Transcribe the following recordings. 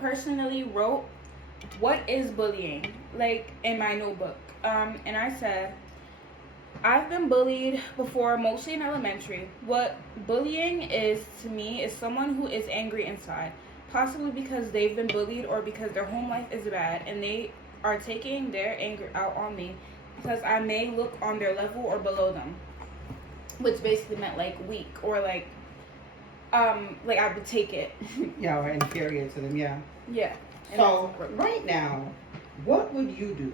personally wrote, what is bullying? Like, in my notebook. And I said, I've been bullied before, mostly in elementary. What bullying is to me is someone who is angry inside, possibly because they've been bullied or because their home life is bad and they are taking their anger out on me because I may look on their level or below them, which basically meant like weak or like I would take it. Yeah, or inferior to them. Yeah. Yeah. So right now, what would you do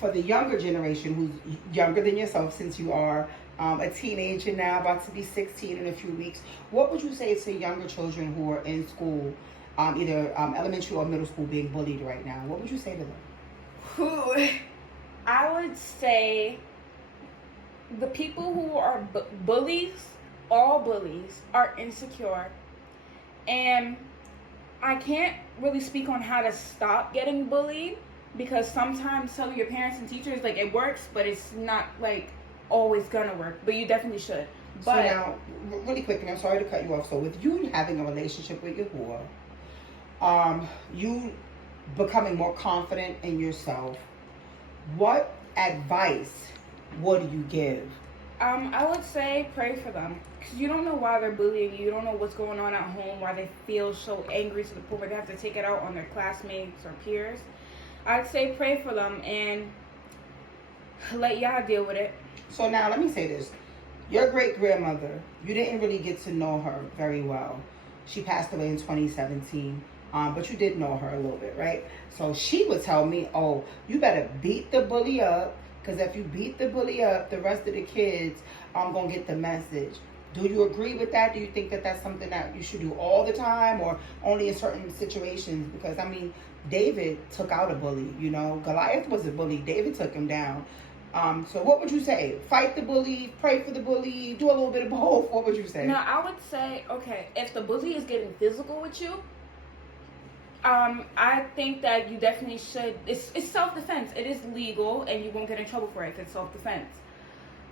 for the younger generation who's younger than yourself, since you are a teenager now, about to be 16 in a few weeks? What would you say to younger children who are in school, either elementary or middle school, being bullied right now? What would you say to them? I would say the people who are bullies, all bullies, are insecure. And I can't really speak on how to stop getting bullied, because sometimes telling your parents and teachers, like, it works, but it's not like always gonna work. But you definitely should. But so now, really quick, and I'm sorry to cut you off. So with you having a relationship with Yahuwah, you becoming more confident in yourself, what advice would you give? I would say pray for them, because you don't know why they're bullying you. You don't know what's going on at home, why they feel so angry to the point where they have to take it out on their classmates or peers. I'd say pray for them and let Yah deal with it. So now let me say this. Your great-grandmother, you didn't really get to know her very well. She passed away in 2017, but you did know her a little bit, right? So she would tell me, oh, you better beat the bully up, because if you beat the bully up, the rest of the kids are going to get the message. Do you agree with that? Do you think that that's something that you should do all the time or only in certain situations? Because, I mean, David took out a bully, you know. Goliath was a bully. David took him down. So what would you say? Fight the bully, pray for the bully, do a little bit of both? What would you say? No, I would say, okay, if the bully is getting physical with you, I think that you definitely should. It's self-defense. It is legal, and you won't get in trouble for it if it's self-defense.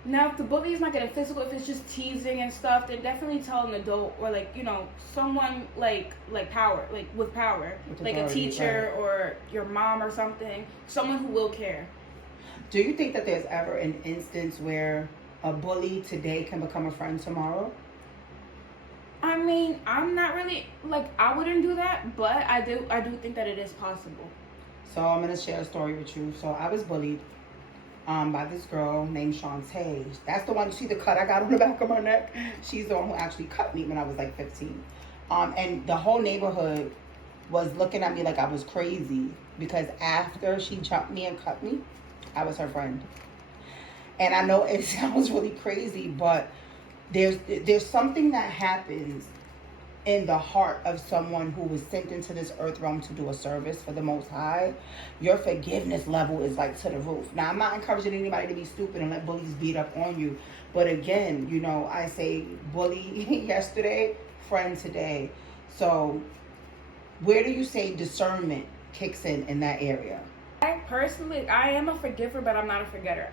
Now, if the bully is not getting physical, if it's just teasing and stuff, then definitely tell an adult or, like, you know, someone like power, like with power, with like authority, a teacher, right, or your mom or something, someone who will care. Do you think that there's ever an instance where a bully today can become a friend tomorrow? I mean, I'm not really, like, I wouldn't do that, but I do think that it is possible. So I'm going to share a story with you. So I was bullied by this girl named Shantae. That's the one, you see the cut I got on the back of my neck? She's the one who actually cut me when I was like 15. And the whole neighborhood was looking at me like I was crazy, because after she jumped me and cut me, I was her friend. And I know it sounds really crazy, but there's something that happens in the heart of someone who was sent into this earth realm to do a service for the Most High. Your forgiveness level is like to the roof. Now, I'm not encouraging anybody to be stupid and let bullies beat up on you. But again, you know, I say bully yesterday, friend today. So where do you say discernment kicks in that area? I am a forgiver, but I'm not a forgetter.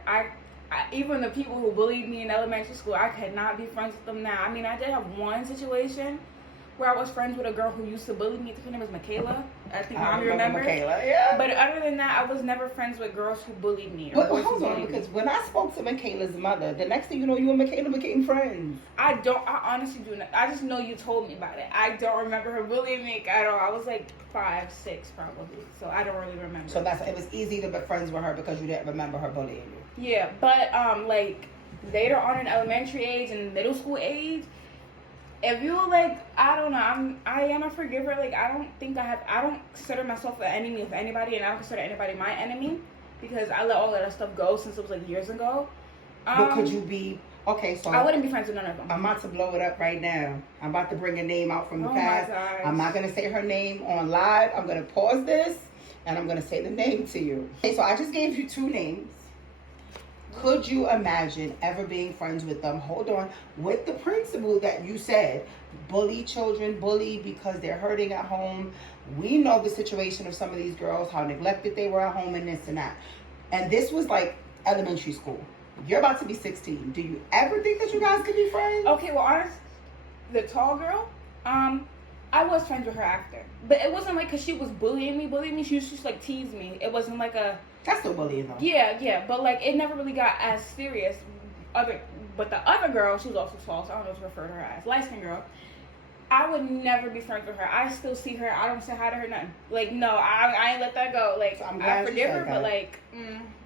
Even the people who bullied me in elementary school, I could not be friends with them now. I mean, I did have one situation where I was friends with a girl who used to bully me. I think her name was Michaela. I think Mommy remembers. Michaela, yeah. But other than that, I was never friends with girls who bullied me. But hold on, because when I spoke to Michaela's mother, the next thing you know, you and Michaela became friends. I honestly do not. I just know you told me about it. I don't remember her bullying me at all. I was like 5, 6 probably, so I don't really remember. So it was easy to be friends with her because you didn't remember her bullying you. Yeah, but like later on in elementary age and middle school age, if you like, I don't know, I am a forgiver. Like, I don't consider myself an enemy of anybody, and I don't consider anybody my enemy, because I let all of that stuff go since it was like years ago. But could you be okay? So I wouldn't be friends with none of them. I'm about to blow it up right now. I'm about to bring a name out from the past. I'm not gonna say her name on live. I'm gonna pause this and I'm gonna say the name to you. Okay, so I just gave you 2 names. Could you imagine ever being friends with them? Hold on. With the principle that you said, bully children, bully because they're hurting at home. We know the situation of some of these girls, how neglected they were at home and this and that. And this was like elementary school. You're about to be 16. Do you ever think that you guys could be friends? Okay, well, honestly, the tall girl, I was friends with her after, but it wasn't like because she was bullying me. She was just like tease me. It wasn't like a. That's still bullying though. Yeah, but like it never really got as serious. But the other girl, she was also tall, so I don't know what to refer to her as. Light skin girl. I would never be friends with her. I still see her. I don't say hi to her, nothing. Like, no, I ain't let that go. Like, so I forgive her, but like,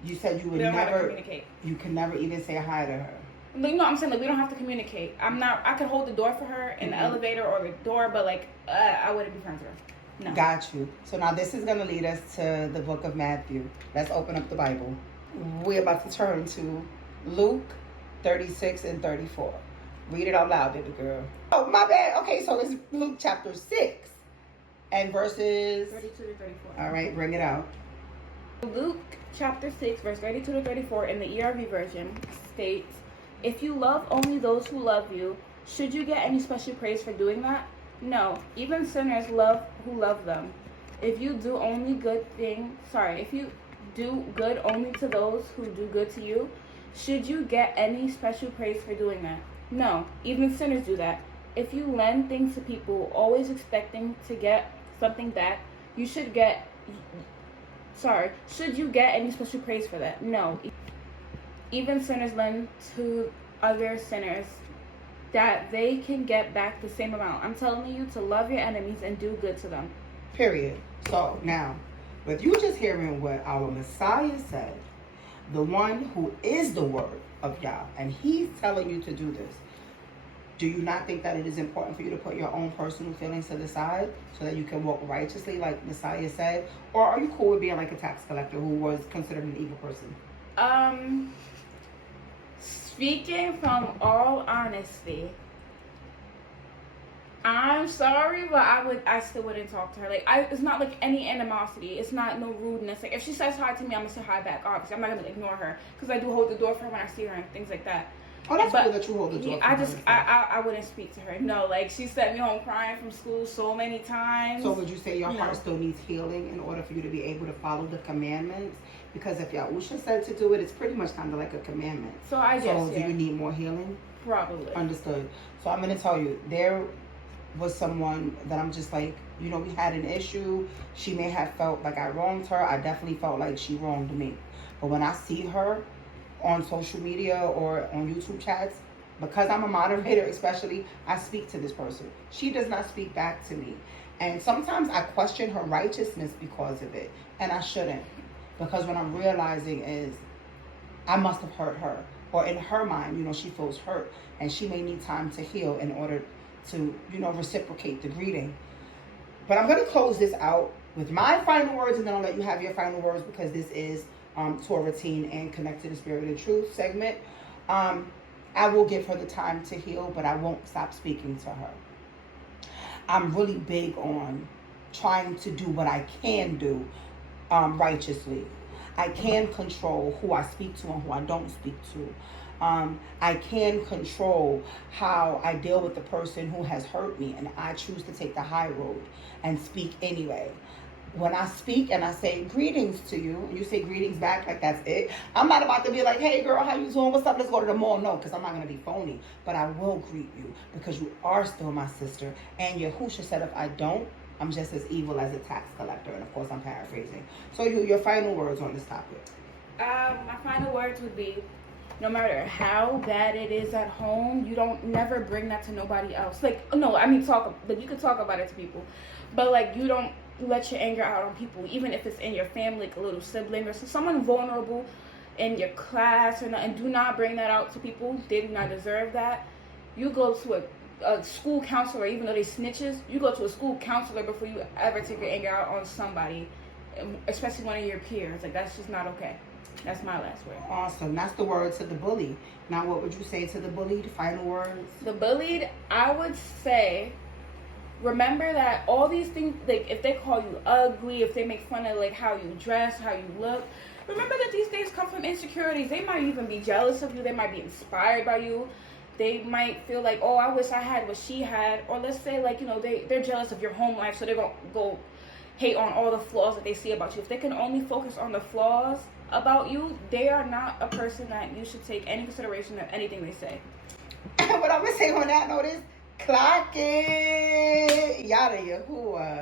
you said you would never communicate. You could never even say hi to her. Like, no, I'm saying like we don't have to communicate. I could hold the door for her in the elevator or the door, but like, I wouldn't be friends with her. No. Got you. So now this is gonna lead us to the book of Matthew. Let's open up the Bible. We're about to turn to Luke 36 and 34. Read it out loud, baby girl. Oh, my bad. Okay, so it's Luke chapter 6 and verses 32 to 34. All right, bring it out. Luke chapter 6, verse 32 to 34 in the ERV version states, "If you love only those who love you, should you get any special praise for doing that? No, even sinners love who love them. If you do good only to those who do good to you, should you get any special praise for doing that? No, even sinners do that. If you lend things to people, always expecting to get something back, should you get any special praise for that? No, even sinners lend to other sinners that they can get back the same amount. I'm telling you to love your enemies and do good to them." Period. So now, with you just hearing what our Messiah said, the one who is the word of Yah, and he's telling you to do this, do you not think that it is important for you to put your own personal feelings to the side so that you can walk righteously like Messiah said? Or are you cool with being like a tax collector who was considered an evil person? Speaking from all honesty, I'm sorry, but I still wouldn't talk to her. Like, it's not like any animosity. It's not no rudeness. Like, if she says hi to me, I'm gonna say hi back. Obviously, I'm not gonna ignore her because I do hold the door for her when I see her and things like that. Oh, that's cool that you hold the door. I wouldn't speak to her. No, like she sent me home crying from school so many times. So would you say your heart still needs healing in order for you to be able to follow the commandments? Because if Yahusha said to do it, it's pretty much kind of like a commandment. So I guess. So do you need more healing? Probably. Understood. So I'm gonna tell you, there was someone that I'm just like, we had an issue. She may have felt like I wronged her. I definitely felt like she wronged me. But when I see her on social media or on YouTube chats, because I'm a moderator especially, I speak to this person. She does not speak back to me. And sometimes I question her righteousness because of it. And I shouldn't. Because what I'm realizing is I must have hurt her. Or in her mind, she feels hurt. And she may need time to heal in order to, reciprocate the greeting. But I'm going to close this out with my final words, and then I'll let you have your final words because this is Torah Teen and Connect to the Spirit of the Truth segment. I will give her the time to heal, but I won't stop speaking to her. I'm really big on trying to do what I can do righteously. I can control who I speak to and who I don't speak to. I can control how I deal with the person who has hurt me, and I choose to take the high road and speak anyway. When I speak and I say greetings to you, and you say greetings back like that's it, I'm not about to be like, hey girl, how you doing? What's up? Let's go to the mall. No, because I'm not going to be phony. But I will greet you because you are still my sister. And Yahusha said if I don't, I'm just as evil as a tax collector. And of course, I'm paraphrasing. So your final words on this topic. My final words would be, no matter how bad it is at home, you don't never bring that to nobody else. You could talk about it to people, but you don't let your anger out on people, even if it's in your family, like a little sibling or someone vulnerable in your class, and do not bring that out to people. They do not deserve that. You go to a school counselor, even though they snitches, you go to a school counselor before you ever take your anger out on somebody, especially one of your peers. That's just not okay. That's my last word. Awesome. That's the word to the bully. Now, what would you say to the bullied? Final words? The bullied, I would say, remember that all these things, if they call you ugly, if they make fun of how you dress, how you look, remember that these things come from insecurities. They might even be jealous of you. They might be inspired by you. They might feel like, oh, I wish I had what she had. Or let's say they're jealous of your home life, so they're going to go hate on all the flaws that they see about you. If they can only focus on the flaws about you, they are not a person that you should take any consideration of anything they say. What I'm going to say on that note is, Clock it. Yada Yahuwah.